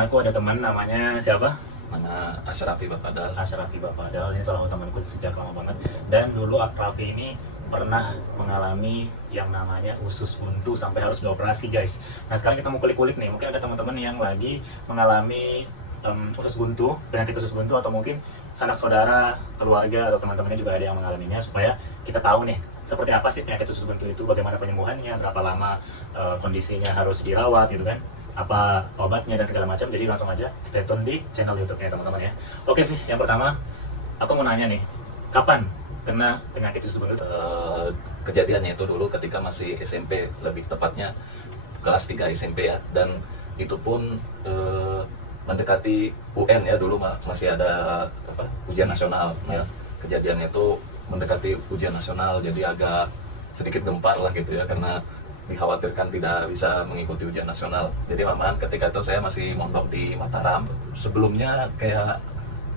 Aku ada teman namanya siapa? Mana Asyrafi Bafadal. Asyrafi Bafadal. Ini salah satu temanku sejak lama banget. Dan dulu Akrafi ini pernah mengalami yang namanya usus buntu sampai harus dioperasi, guys. Nah sekarang kita mau kulik-kulik nih. Mungkin ada teman-teman yang lagi mengalami usus buntu, penyakit usus buntu, atau mungkin sanak saudara, keluarga, atau teman-temannya juga ada yang mengalaminya, supaya kita tahu nih seperti apa sih penyakit usus buntu itu, bagaimana penyembuhannya, berapa lama kondisinya harus dirawat gitu kan, apa obatnya dan segala macam. Jadi langsung aja stay tune di channel YouTube-nya teman-teman ya. Oke, Vi, yang pertama aku mau nanya nih, kapan kena penyakit usus buntu? Kejadiannya itu dulu ketika masih SMP, lebih tepatnya kelas 3 SMP ya, dan itu pun mendekati UN ya, dulu masih ada ujian nasional ya. Kejadiannya itu mendekati ujian nasional, jadi agak sedikit gempar lah gitu ya, karena dikhawatirkan tidak bisa mengikuti ujian nasional. Jadi malahan ketika itu saya masih mondok di Mataram. Sebelumnya kayak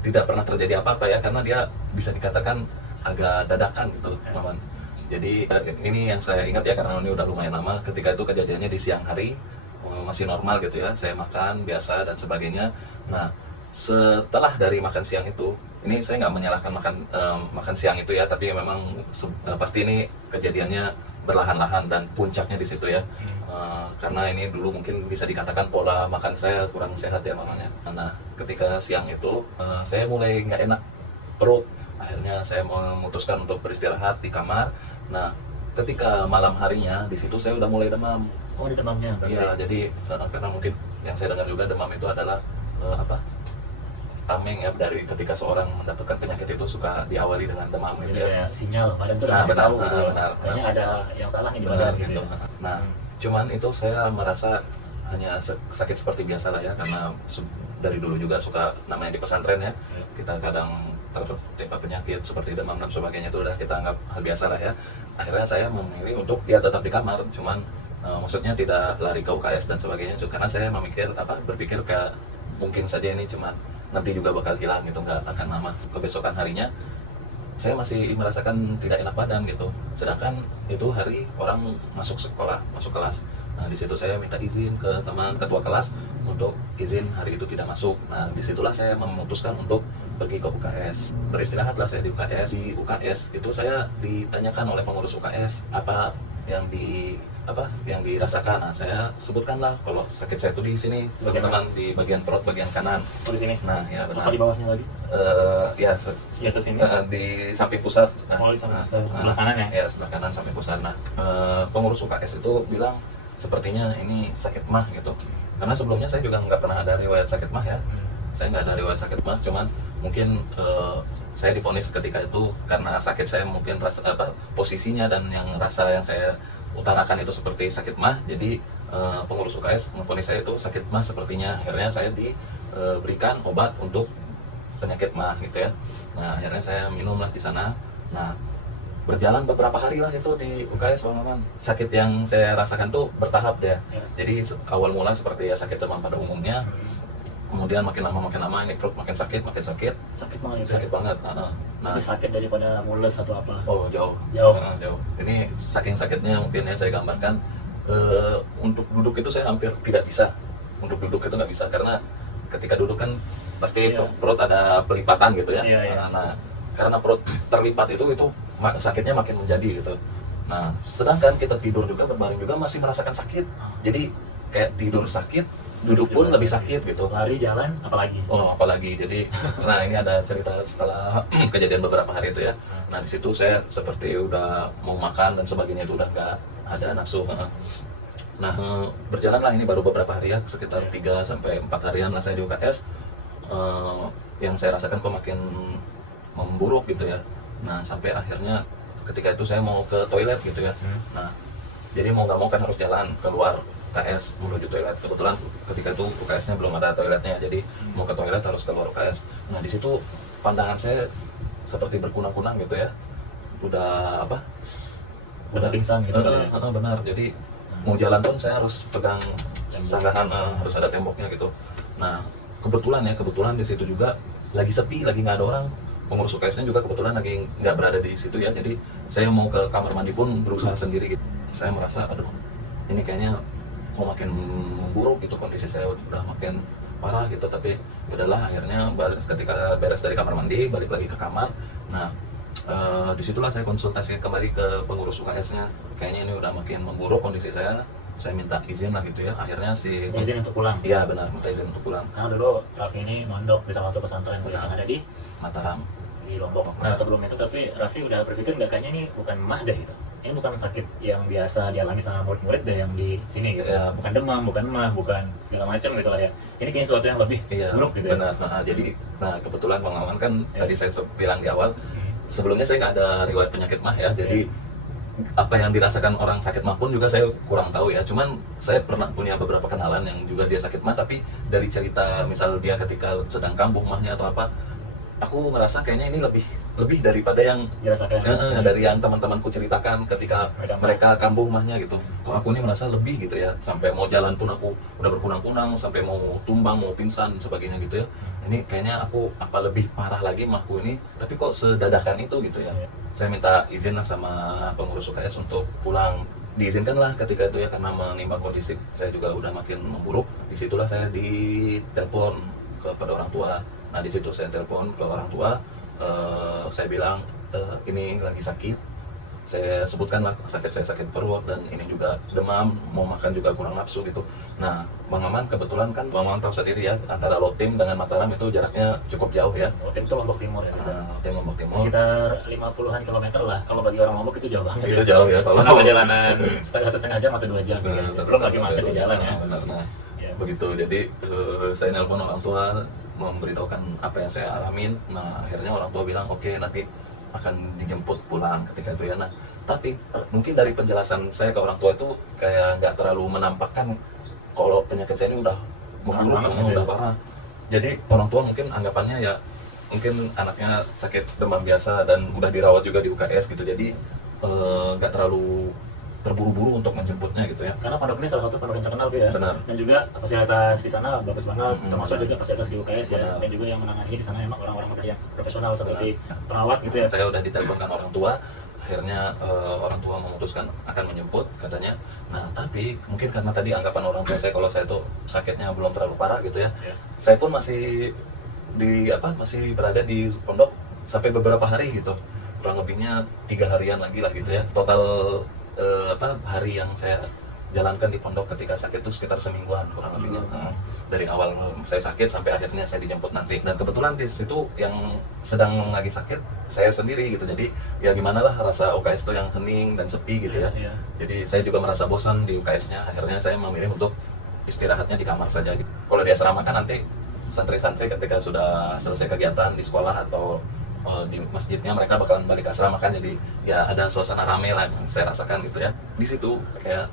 tidak pernah terjadi apa-apa ya, karena dia bisa dikatakan agak dadakan gitu, Maman. Jadi ini yang saya ingat ya, karena ini udah lumayan lama. Ketika itu kejadiannya di siang hari, masih normal gitu ya, saya makan biasa dan sebagainya. Nah, setelah dari makan siang itu, ini saya nggak menyalahkan makan siang itu ya, tapi memang pasti ini kejadiannya berlahan-lahan dan puncaknya di situ ya. Karena ini dulu mungkin bisa dikatakan pola makan saya kurang sehat ya mamanya. Nah, ketika siang itu saya mulai nggak enak perut. Akhirnya saya memutuskan untuk beristirahat di kamar. Nah, ketika malam harinya di situ saya udah mulai demam. Oh, di demamnya? Iya, jadi karena mungkin yang saya dengar juga demam itu adalah tameng ya, dari ketika seorang mendapatkan penyakit itu suka diawali dengan demam gitu ya. Sinyal badan tuh Nah, ngasih benar, tahu gitu ya. benar. Kayaknya ada yang salah nih di Benar badan gitu gitu. ya. Nah, cuman itu saya merasa hanya sakit seperti biasa lah ya, karena dari dulu juga suka, namanya di pesantren ya, kita kadang tertimpa penyakit seperti demam dan sebagainya, itu udah kita anggap hal biasa lah ya. Akhirnya saya memilih untuk ya tetap di kamar, cuman maksudnya tidak lari ke UKS dan sebagainya, karena saya berpikir mungkin saja ini cuman nanti juga bakal hilang gitu, nggak akan lama. Kebesokan harinya saya masih merasakan tidak enak badan gitu, sedangkan itu hari orang masuk sekolah, masuk kelas. Nah, di situ saya minta izin ke teman ketua kelas untuk izin hari itu tidak masuk. Nah, disitulah saya memutuskan untuk pergi ke UKS. Beristirahatlah saya di UKS. Di UKS itu saya ditanyakan oleh pengurus UKS apa yang dirasakan. Nah, saya sebutkanlah kalau sakit saya itu di sini, teman-teman, di bagian perut bagian kanan. Oh, di sini? Nah, ya benar. Apa di bawahnya lagi? Ya, Di atas ini? di samping pusat. Nah, Oh, di sebelah kanan ya? Ya, sebelah kanan samping pusat. Nah, pengurus UKS itu bilang sepertinya ini sakit mah gitu. Karena sebelumnya saya juga nggak pernah ada riwayat sakit mah ya. Saya nggak ada riwayat sakit mah, cuman mungkin saya divonis ketika itu karena sakit saya mungkin posisinya dan rasa yang saya utarakan itu seperti sakit mah. Jadi pengurus UKS memvonis saya itu sakit mah sepertinya. Akhirnya saya diberikan obat untuk penyakit mah gitu ya. Nah, akhirnya saya minumlah di sana. Nah, berjalan beberapa hari lah itu di UKS, Bang. Sakit yang saya rasakan tuh bertahap ya. Jadi awal mula seperti ya sakit demam pada umumnya. Kemudian makin lama ini perut makin sakit. Sakit banget gitu? Sakit banget. Nah, lebih sakit daripada mules atau apa? Oh, jauh. Jauh. Ini saking sakitnya mungkin ya saya gambarkan, untuk duduk itu saya hampir tidak bisa. Untuk duduk itu nggak bisa, karena ketika duduk kan pasti perut ada pelipatan gitu ya. Nah, karena perut terlipat itu sakitnya makin menjadi gitu. Nah, sedangkan kita tidur juga, berbaring juga masih merasakan sakit. Jadi kayak tidur sakit, duduk pun lebih sakit gitu. Lari, jalan, apalagi? Oh, apalagi. Jadi, nah ini ada cerita setelah kejadian beberapa hari itu ya. Nah, di situ saya seperti udah mau makan dan sebagainya, itu udah nggak ada nafsu. Nah, berjalanlah ini baru beberapa hari ya, sekitar 3-4 harian lah saya di UKS. Yang saya rasakan kok makin memburuk gitu ya. Nah, sampai akhirnya ketika itu saya mau ke toilet gitu ya. Nah, jadi mau nggak mau kan harus jalan keluar UKS menuju toilet. Kebetulan ketika itu UKS-nya belum ada toiletnya, jadi mau ke toilet harus keluar UKS. Nah, di situ pandangan saya seperti berkunang-kunang gitu ya. Udah pingsan gitu? Benar. Jadi mau jalan pun saya harus pegang sanggahan, harus ada temboknya gitu. Nah, kebetulan di situ juga lagi sepi, lagi nggak ada orang. Pengurus UKS-nya juga kebetulan lagi nggak berada di situ ya. Jadi saya mau ke kamar mandi pun berusaha sendiri gitu. Saya merasa, aduh, ini kayaknya mau makin memburuk gitu, kondisi saya udah makin parah gitu, tapi udahlah akhirnya ketika beres dari kamar mandi balik lagi ke kamar. Nah disitulah saya konsultasi kembali ke pengurus UKS-nya, kayaknya ini udah makin memburuk kondisi saya minta izin lah gitu ya. Akhirnya izin untuk pulang. Iya benar, minta izin untuk pulang. Karena dulu Raffi ini mondok di salah satu pesantren yang ada di Mataram, di Lombok. Nah sebelum itu tapi Raffi udah berpikir nggak, kayaknya ini bukan mah deh gitu. Ini bukan sakit yang biasa dialami sama murid-murid deh yang di sini gitu. Ya. Bukan demam, bukan mah, bukan segala macam gitu lah ya. Ini kayaknya sesuatu yang lebih buruk gitu benar. ya. Nah, jadi kebetulan Bang Maman kan tadi saya bilang di awal, sebelumnya saya nggak ada riwayat penyakit mah ya. Jadi apa yang dirasakan orang sakit mah pun juga saya kurang tahu ya. Cuman saya pernah punya beberapa kenalan yang juga dia sakit mah, tapi dari cerita misal dia ketika sedang kambuh mahnya atau apa, aku ngerasa kayaknya ini lebih daripada yang Dirasakan dari yang teman-temanku ceritakan ketika mereka kambuh mahnya gitu. Kok aku ini merasa lebih gitu ya, sampai mau jalan pun aku udah berkunang-kunang, sampai mau tumbang, mau pingsan sebagainya gitu ya. Ini kayaknya aku apa lebih parah lagi mahku ini, tapi kok sedadakan itu gitu ya. Saya minta izin lah sama pengurus UKS untuk pulang. Diizinkan lah ketika itu ya, karena menimbang kondisi saya juga udah makin memburuk. Disitulah saya ditelepon kepada orang tua. Nah di situ saya telepon ke orang tua, saya bilang ini lagi sakit. Saya sebutkan lah saya sakit perut dan ini juga demam, mau makan juga kurang nafsu gitu. Nah Bang Maman kebetulan kan Bang Maman tahu sendiri ya, antara Lotim dengan Mataram itu jaraknya cukup jauh ya. Lotim itu Lombok Timur ya. Lotim Lombok Timur. Sekitar 50-an kilometer lah. Kalau bagi orang Lombok itu jauh banget. Itu jauh ya. Kalau perjalanan setengah jam atau 2 jam. Belum lagi macet di jalan ya. Benar. Nah, begitu. Jadi saya nelpon orang tua memberitahukan apa yang saya alamin. Nah akhirnya orang tua bilang oke, nanti akan dijemput pulang ketika itu ya. Nah tapi mungkin dari penjelasan saya ke orang tua itu kayak nggak terlalu menampakkan kalau penyakit saya ini udah memburuk, udah parah. Jadi orang tua mungkin anggapannya ya mungkin anaknya sakit demam biasa dan udah dirawat juga di UKS gitu, jadi nggak terlalu terburu-buru untuk menjemputnya gitu ya. Karena pondok ini salah satu pondok yang terkenal ya. Benar. Dan juga fasilitas di sana bagus banget, termasuk juga fasilitas di UKS ya. Dan juga yang menangani di sana memang orang-orang udah yang profesional seperti perawat gitu ya. Saya udah diteleponkan orang tua, akhirnya orang tua memutuskan akan menjemput katanya. Nah tapi mungkin karena tadi anggapan orang tua saya kalau saya tuh sakitnya belum terlalu parah gitu ya. Saya pun masih masih berada di pondok sampai beberapa hari gitu, kurang lebihnya 3 harian lagi lah gitu ya. Total hari yang saya jalankan di pondok ketika sakit itu sekitar semingguan kurang lebihnya. Dari awal saya sakit sampai akhirnya saya dijemput nanti. Dan kebetulan di situ yang sedang lagi sakit saya sendiri gitu. Jadi ya gimana lah rasa UKS itu yang hening dan sepi gitu ya. Jadi saya juga merasa bosan di UKS-nya. Akhirnya saya memilih untuk istirahatnya di kamar saja gitu. Kalau di asrama kan nanti santri-santri ketika sudah selesai kegiatan di sekolah atau di masjidnya mereka bakalan balik ke asrama kan, jadi ya ada suasana rame lah yang saya rasakan gitu ya. Di situ kayak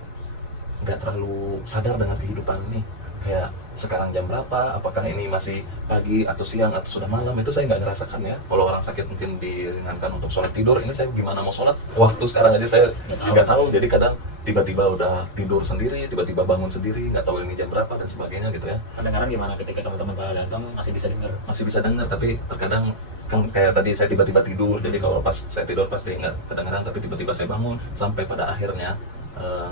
nggak terlalu sadar dengan kehidupan ini, kayak sekarang jam berapa, apakah ini masih pagi atau siang atau sudah malam, itu saya nggak ngerasakan ya. Kalau orang sakit mungkin diringankan untuk sholat tidur, ini saya gimana mau sholat waktu sekarang aja saya nggak tahu. Jadi kadang tiba-tiba udah tidur sendiri, tiba-tiba bangun sendiri, nggak tahu ini jam berapa dan sebagainya gitu ya. Pendengaran gimana ketika teman-teman pada datang masih bisa dengar? Masih bisa dengar, tapi terkadang kan kayak tadi saya tiba-tiba tidur, jadi kalau pas saya tidur pasti nggak kedengaran, tapi tiba-tiba saya bangun sampai pada akhirnya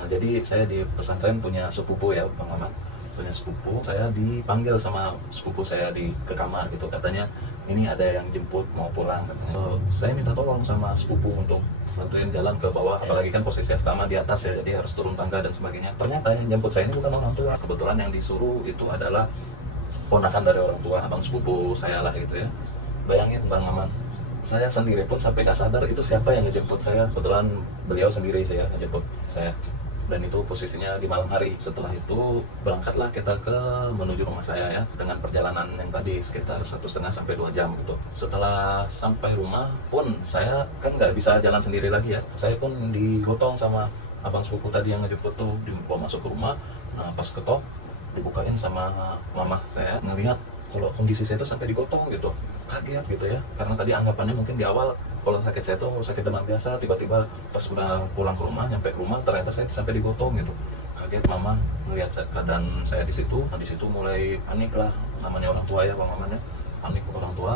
jadi saya di pesantren punya sepupu ya Bang Maman, punya sepupu. Saya dipanggil sama sepupu saya ke kamar gitu, katanya ini ada yang jemput mau pulang katanya. Saya minta tolong sama sepupu untuk bantuin jalan ke bawah, apalagi kan posisi asrama di atas ya, jadi harus turun tangga dan sebagainya. Ternyata yang jemput saya ini bukan orang tua, kebetulan yang disuruh itu adalah ponakan dari orang tua, abang sepupu saya lah gitu ya. Bayangin Bang Maman, saya sendiri pun sampai gak sadar itu siapa yang ngejemput saya. Kebetulan beliau sendiri saya ngejemput saya, dan itu posisinya di malam hari. Setelah itu berangkatlah kita menuju rumah saya ya, dengan perjalanan yang tadi sekitar 1,5 sampai 2 jam gitu. Setelah sampai rumah pun saya kan nggak bisa jalan sendiri lagi ya, saya pun digotong sama abang sepupu tadi yang ngejemput tuh, dibawa masuk ke rumah. Nah pas ketok dibukain sama mama saya, ngelihat kalau kondisi saya itu sampai digotong gitu, kaget gitu ya. Karena tadi anggapannya mungkin di awal kalau sakit saya tuh sakit demam biasa, tiba-tiba pas udah pulang ke rumah, nyampe ke rumah ternyata saya sampai digotong gitu. Kaget mama melihat keadaan saya di situ. Nah di situ mulai panik lah, namanya orang tua ya Bang Maman ya, panik orang tua.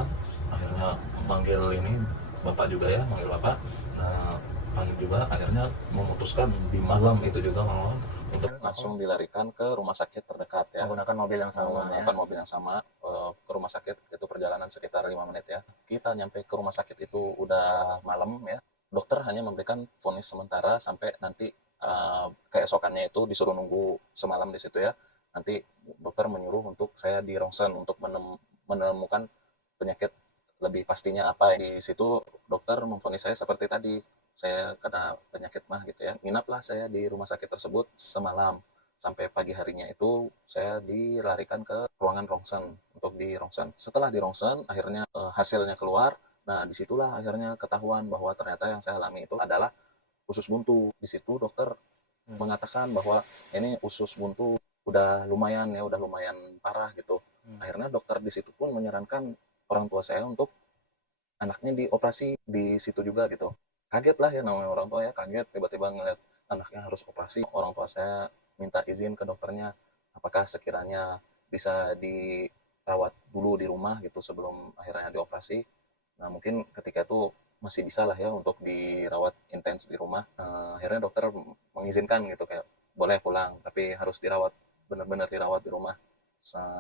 Akhirnya manggil ini bapak juga ya, manggil bapak. Nah panik juga, akhirnya memutuskan di malam itu juga Bang Maman untuk langsung dilarikan ke rumah sakit terdekat ya. Menggunakan mobil yang sama ya. Menggunakan mobil yang sama ke rumah sakit, itu perjalanan sekitar 5 menit ya. Kita nyampe ke rumah sakit itu udah malam ya. Dokter hanya memberikan vonis sementara sampai nanti keesokannya itu disuruh nunggu semalam di situ ya. Nanti dokter menyuruh untuk saya di ronsen untuk menemukan penyakit lebih pastinya apa. Di situ dokter memvonis saya seperti tadi, saya kena penyakit mah gitu ya. Nginaplah saya di rumah sakit tersebut semalam. Sampai pagi harinya itu saya dilarikan ke ruangan rongsen untuk di rongsen. Setelah di rongsen, akhirnya hasilnya keluar. Nah, disitulah akhirnya ketahuan bahwa ternyata yang saya alami itu adalah usus buntu. Di situ dokter mengatakan bahwa ini usus buntu udah lumayan parah gitu. Akhirnya dokter di situ pun menyarankan orang tua saya untuk anaknya dioperasi di situ juga gitu. Kaget lah ya namanya orang tua ya, kaget tiba-tiba ngeliat anaknya harus operasi. Orang tua saya minta izin ke dokternya apakah sekiranya bisa dirawat dulu di rumah gitu sebelum akhirnya dioperasi. Nah mungkin ketika itu masih bisa lah ya untuk dirawat intens di rumah. Akhirnya dokter mengizinkan gitu kayak boleh pulang tapi harus dirawat, benar-benar dirawat di rumah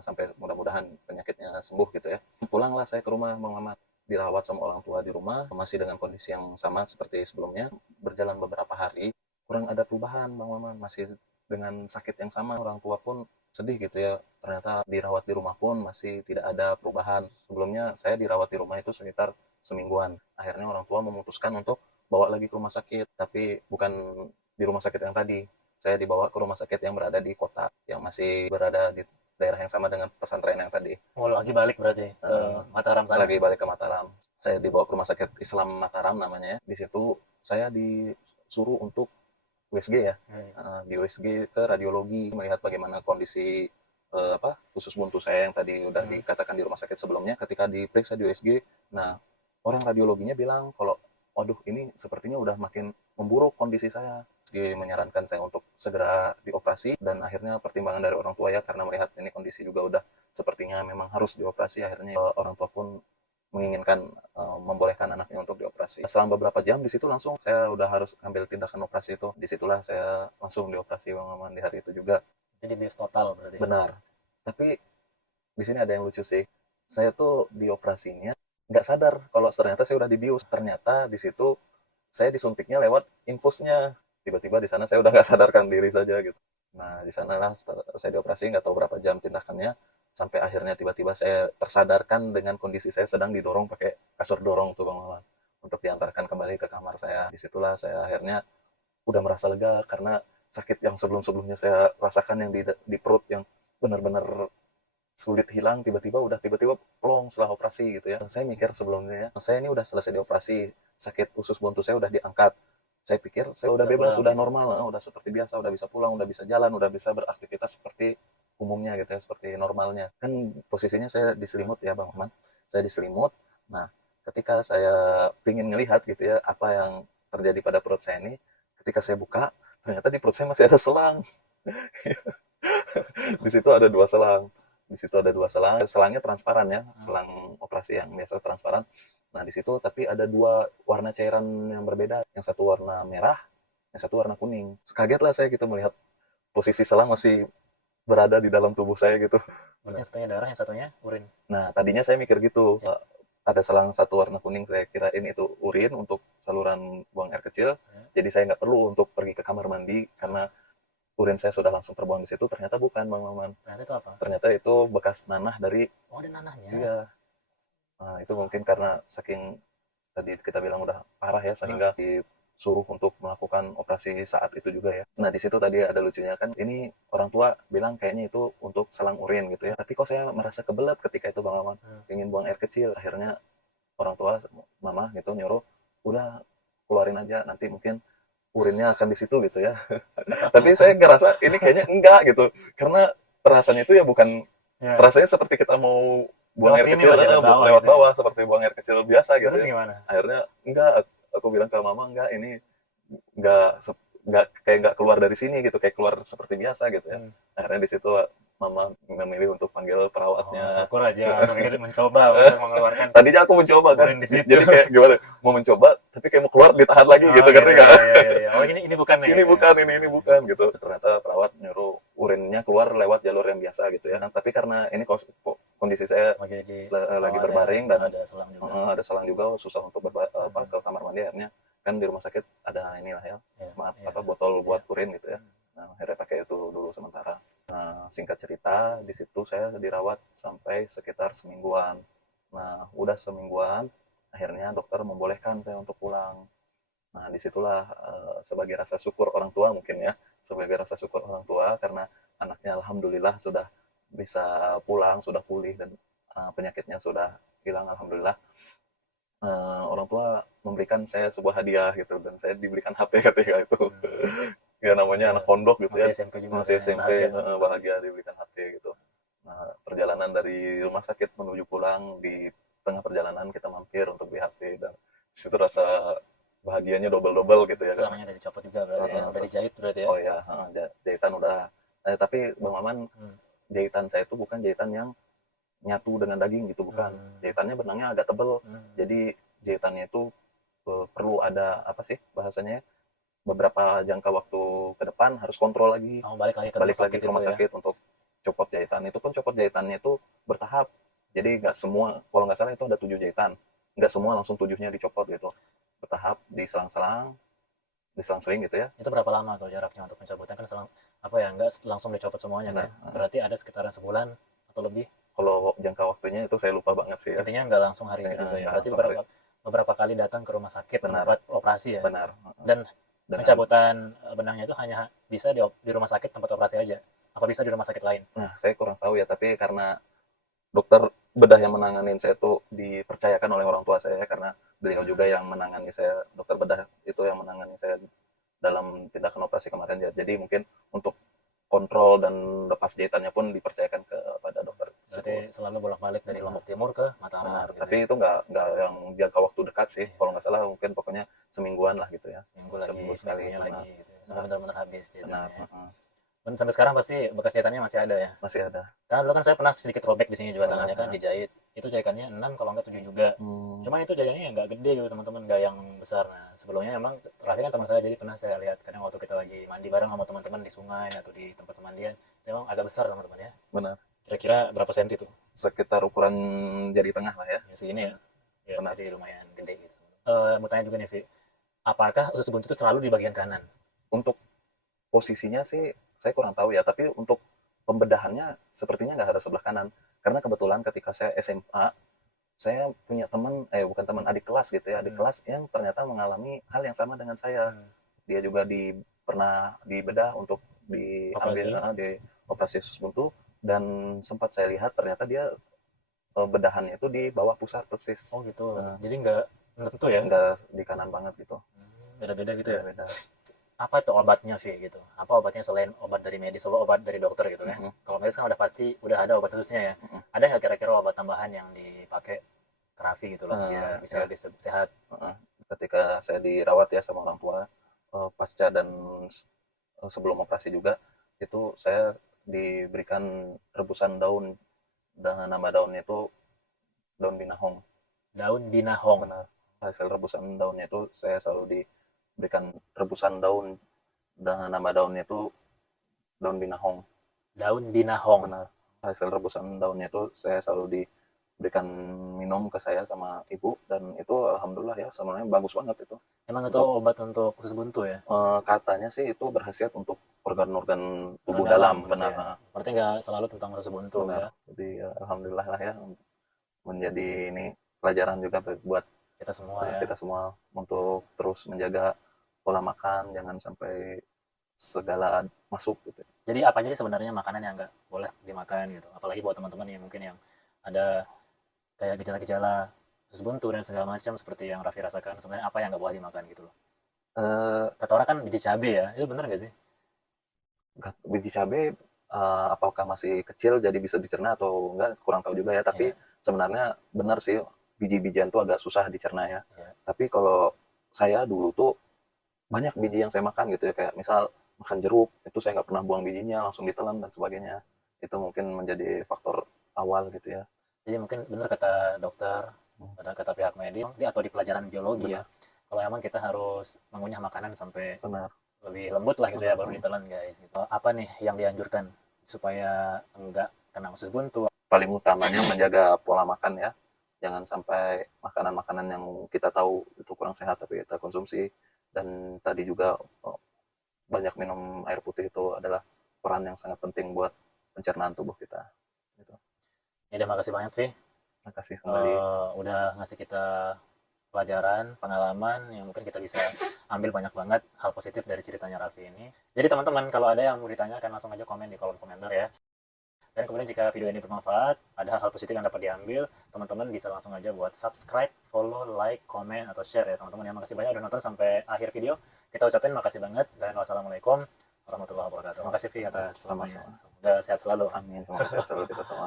sampai mudah-mudahan penyakitnya sembuh gitu ya. Pulanglah saya ke rumah Bang Mamat, dirawat sama orang tua di rumah masih dengan kondisi yang sama seperti sebelumnya. Berjalan beberapa hari kurang ada perubahan Bang Mamat, masih dengan sakit yang sama. Orang tua pun sedih gitu ya, ternyata dirawat di rumah pun masih tidak ada perubahan. Sebelumnya saya dirawat di rumah itu sekitar semingguan. Akhirnya orang tua memutuskan untuk bawa lagi ke rumah sakit, tapi bukan di rumah sakit yang tadi. Saya dibawa ke rumah sakit yang berada di kota, yang masih berada di daerah yang sama dengan pesantren yang tadi. Oh, lagi balik berarti ke Mataram sana. Lagi balik ke Mataram. Saya dibawa ke rumah sakit Islam Mataram namanya ya. Di situ saya disuruh untuk USG ya. Di USG ke radiologi melihat bagaimana kondisi usus buntu saya yang tadi udah dikatakan di rumah sakit sebelumnya. Ketika diperiksa di USG, nah orang radiologinya bilang kalau waduh ini sepertinya udah makin memburuk kondisi saya. Dia menyarankan saya untuk segera dioperasi dan akhirnya pertimbangan dari orang tua ya karena melihat ini kondisi juga udah sepertinya memang harus dioperasi, akhirnya orang tua pun menginginkan membolehkan anaknya untuk dioperasi. Selama beberapa jam di situ langsung saya udah harus ambil tindakan operasi itu. Disitulah saya langsung dioperasi Bang Maman di hari itu juga. Jadi bius total berarti. Benar. Tapi di sini ada yang lucu sih. Saya tuh dioperasinya nggak sadar kalau ternyata saya udah dibius. Ternyata di situ saya disuntiknya lewat infusnya. Tiba-tiba di sana saya udah nggak sadarkan diri saja gitu. Nah di sanalah saya dioperasi, nggak tahu berapa jam tindakannya sampai akhirnya tiba-tiba saya tersadarkan dengan kondisi saya sedang didorong pakai kasur dorong tuh Bang Maman untuk diantarkan kembali ke kamar saya. Disitulah saya akhirnya udah merasa lega karena sakit yang sebelum-sebelumnya saya rasakan yang di perut yang benar-benar sulit hilang tiba-tiba plong setelah operasi gitu ya. Saya mikir sebelumnya saya ini udah selesai dioperasi, sakit usus buntu saya udah diangkat. Saya pikir saya udah bebas, udah normal, udah seperti biasa, udah bisa pulang, udah bisa jalan, udah bisa beraktivitas seperti umumnya gitu ya, seperti normalnya. Kan posisinya saya diselimut ya Bang Maman. Saya diselimut. Nah, ketika saya pingin ngelihat gitu ya apa yang terjadi pada perut saya ini, ketika saya buka, ternyata di perut saya masih ada selang. Di situ ada 2 selang. Di situ ada 2 selang. Selangnya transparan ya, selang operasi yang biasa transparan. Nah, di situ tapi ada 2 warna cairan yang berbeda. Yang satu warna merah, yang satu warna kuning. Kagetlah saya gitu melihat posisi selang masih berada di dalam tubuh saya gitu. Berarti yang satunya darah, yang satunya urin. Nah, tadinya saya mikir gitu. Ada selang satu warna kuning, saya kirain itu urin untuk saluran buang air kecil. Jadi saya nggak perlu untuk pergi ke kamar mandi karena urin saya sudah langsung terbuang di situ. Ternyata bukan Bang Maman. Ternyata itu apa? Ternyata itu bekas nanah dari. Oh, ada nanahnya. Iya. Nah, itu mungkin karena saking tadi kita bilang udah parah ya sehingga disuruh untuk melakukan operasi saat itu juga ya. Nah, di situ tadi ada lucunya kan, ini orang tua bilang kayaknya itu untuk selang urin gitu ya. Tapi kok saya merasa kebelet ketika itu Bang Maman, ingin buang air kecil. Akhirnya orang tua, mama gitu nyuruh, udah keluarin aja nanti mungkin urinnya akan di situ gitu ya. Tapi saya ngerasa ini kayaknya enggak gitu. Karena rasanya itu ya bukan rasanya seperti kita mau buang air kecil lewat bawah seperti buang air kecil biasa gitu. Terus gimana? Akhirnya enggak, aku bilang ke mama enggak, ini enggak kayak enggak keluar dari sini gitu, kayak keluar seperti biasa gitu ya. Akhirnya di situ mama memilih untuk panggil Oh, perawatnya. syukur aja akhirnya mencoba untuk mengeluarkan Tadinya aku mencoba kan, urin di situ. jadi kayak gimana, mau mencoba tapi kayak mau keluar ditahan lagi Oh, gitu, iya, ngerti iya, nggak? iya, iya, iya. Oh, ini bukan nih. Ini bukan, ini bukan gitu. Ternyata perawat nyuruh urinnya keluar lewat jalur yang biasa gitu ya. Nah, tapi karena ini kondisi saya Lagi di lagi ada berbaring dan ada selang juga. ada selang juga, susah untuk ke kamar mandi, akhirnya kan di rumah sakit ada inilah ya, Iya, maaf iya. botol buat urin gitu ya. Nah, akhirnya pakai itu dulu sementara. Nah, singkat cerita, di situ saya dirawat sampai sekitar semingguan. Nah, udah semingguan, akhirnya dokter membolehkan saya untuk pulang. Nah, disitulah sebagai rasa syukur orang tua mungkin ya, sebagai rasa syukur orang tua karena anaknya alhamdulillah sudah bisa pulang, sudah pulih dan penyakitnya sudah hilang alhamdulillah. Orang tua memberikan saya sebuah hadiah gitu dan saya diberikan HP ketika itu. Ya namanya Iya. anak pondok gitu Masih ya, SMP juga masih kan, SMP, bahagia dong, bahagia diberikan HP gitu. Nah, perjalanan dari rumah sakit menuju pulang, di tengah perjalanan kita mampir untuk beli HP dan di situ rasa bahagianya double-double gitu ya kan. Selamanya udah dicopot juga berarti ya, udah Heeh, dijahit berarti ya. Oh ya, jahitan udah. Tapi Bang Maman, Hmm. jahitan saya itu bukan jahitan yang nyatu dengan daging gitu, bukan. Jahitannya benangnya agak tebel. Jadi jahitannya itu perlu ada apa sih bahasanya? Beberapa jangka waktu ke depan harus kontrol lagi, Kamu balik lagi ke balik rumah lagi sakit ke rumah itu ya. sakit untuk copot jahitan. Itu pun copot jahitannya itu bertahap. Jadi nggak semua, kalau nggak salah itu ada 7 jahitan. Nggak semua langsung 7-nya dicopot gitu. Bertahap, diselang-seling gitu ya. Itu berapa lama tuh jaraknya untuk pencabutan kan selang apa ya, enggak langsung dicopot semuanya kan. Nah, Berarti ada sekitaran sebulan atau lebih. kalau jangka waktunya itu saya lupa banget sih ya. Intinya enggak langsung hari itu juga ya. Nggak Berarti langsung beberapa kali datang ke rumah sakit Benar. tempat operasi ya. Benar. Dan Dan pencabutan benangnya itu hanya bisa di rumah sakit tempat operasi aja. Apa bisa di rumah sakit lain? nah, saya kurang tahu ya, tapi karena dokter bedah yang menanganin saya itu dipercayakan oleh orang tua saya karena beliau juga yang menangani saya, dokter bedah itu yang menangani saya dalam tindakan operasi kemarin ya. Jadi mungkin untuk kontrol dan lepas jahitannya pun dipercayakan kepada dokter Berarti tersebut. selalu bolak-balik dari Lombok Timur ke Mataram gitu Tapi ya. itu nggak yang jangka waktu dekat sih, kalau nggak salah mungkin pokoknya semingguan lah gitu ya. Seminggu lagi, Seminggu sekali. seminggunya lagi gitu ya. Sampai benar-benar habis Benar, jahitannya. Dan sampai sekarang pasti bekas jahitannya masih ada ya. masih ada. Kan dulu kan saya pernah sedikit robek di sini juga Pernah, tangannya kan dijahit. Itu jahitannya 6 kalau enggak 7 juga. Cuman itu jahitannya nggak gede gitu teman-teman, nggak yang besar. Nah sebelumnya emang Raffi kan teman saya, jadi pernah saya lihat kadang waktu kita lagi mandi bareng sama teman-teman di sungai atau di tempat pemandian, memang agak besar teman-teman ya. Benar. Kira-kira berapa senti tuh? Sekitar ukuran jari tengah lah ya. Ya segini ya. Ya Benar. jadi lumayan gede gitu. Mau tanya juga nih Vi, apakah usus buntu itu selalu di bagian kanan? Untuk posisinya sih saya kurang tahu ya, tapi untuk pembedahannya sepertinya nggak ada sebelah kanan. Karena kebetulan ketika saya SMA, saya punya teman, bukan teman, adik kelas gitu ya, adik kelas yang ternyata mengalami hal yang sama dengan saya. Dia juga pernah dibedah untuk diambil di operasi usus buntu, dan sempat saya lihat ternyata dia bedahannya itu di bawah pusar persis. Oh gitu. Jadi nggak tentu ya? Nggak di kanan banget gitu. Beda-beda gitu ya? Beda. Apa itu obatnya sih gitu? Apa obatnya selain obat dari medis, obat dari dokter gitu kan? Kalau medis kan udah pasti udah ada obat khususnya ya. Ada nggak kira-kira obat tambahan yang dipakai Raffi gitu loh biar bisa lebih sehat? Ketika saya dirawat ya sama orang tua, pasca dan sebelum operasi juga, itu saya diberikan rebusan daun dengan nama daunnya itu daun binahong. Daun binahong. Benar. Hasil rebusan daunnya itu saya selalu diberikan rebusan daun dengan nama daunnya itu daun binahong. Daun binahong. Benar. Hasil rebusan daunnya itu saya selalu diberikan minum ke saya sama ibu, dan itu alhamdulillah ya sebenarnya bagus banget itu. Emang itu obat untuk usus buntu ya? Katanya sih itu berkhasiat untuk organ-organ tubuh dalam, benar. Ya. Berarti nggak selalu tentang usus buntu ya? Jadi alhamdulillah lah ya, menjadi ini pelajaran juga buat kita semua ya. Kita semua untuk terus menjaga pola makan, jangan sampai segala masuk gitu. Jadi apa aja sih sebenarnya makanan yang nggak boleh dimakan gitu? Apalagi buat teman-teman yang mungkin yang ada kayak gejala-gejala usus buntu dan segala macam seperti yang Raffi rasakan, sebenarnya apa yang nggak boleh dimakan gitu loh? Kata orang kan biji cabai ya, itu benar nggak sih? Biji cabai apakah masih kecil jadi bisa dicerna atau enggak, kurang tahu juga ya, tapi sebenarnya benar sih biji-bijian tuh agak susah dicerna ya. Tapi kalau saya dulu tuh banyak biji yang saya makan gitu ya, kayak misal makan jeruk itu saya nggak pernah buang bijinya, langsung ditelan dan sebagainya. itu mungkin menjadi faktor awal gitu ya. Jadi mungkin benar kata dokter dan kata pihak medis atau di pelajaran biologi ya. Kalau emang kita harus mengunyah makanan sampai Benar. lebih lembut lah gitu ya baru ditelan guys. Gitu. Apa nih yang dianjurkan supaya enggak kena usus buntu? Paling utamanya menjaga pola makan ya. Jangan sampai makanan-makanan yang kita tahu itu kurang sehat tapi kita konsumsi. Dan tadi juga banyak minum air putih itu adalah peran yang sangat penting buat pencernaan tubuh kita. Gitu. Ya udah makasih banyak Vi. Terima kasih kembali. Udah ngasih kita pelajaran, pengalaman yang mungkin kita bisa ambil banyak banget hal positif dari ceritanya Raffi ini. Jadi teman-teman kalau ada yang mau ditanyakan langsung aja komen di kolom komentar ya. Dan kemudian jika video ini bermanfaat, ada hal positif yang dapat diambil, teman-teman bisa langsung aja buat subscribe, follow, like, komen, atau share ya teman-teman ya. Makasih banyak udah nonton sampai akhir video. Kita ucapin makasih banget dan wassalamualaikum warahmatullahi wabarakatuh. Makasih Vi atas Sama-sama. semuanya. Semoga sehat selalu. Amin. Semoga sehat selalu kita semua.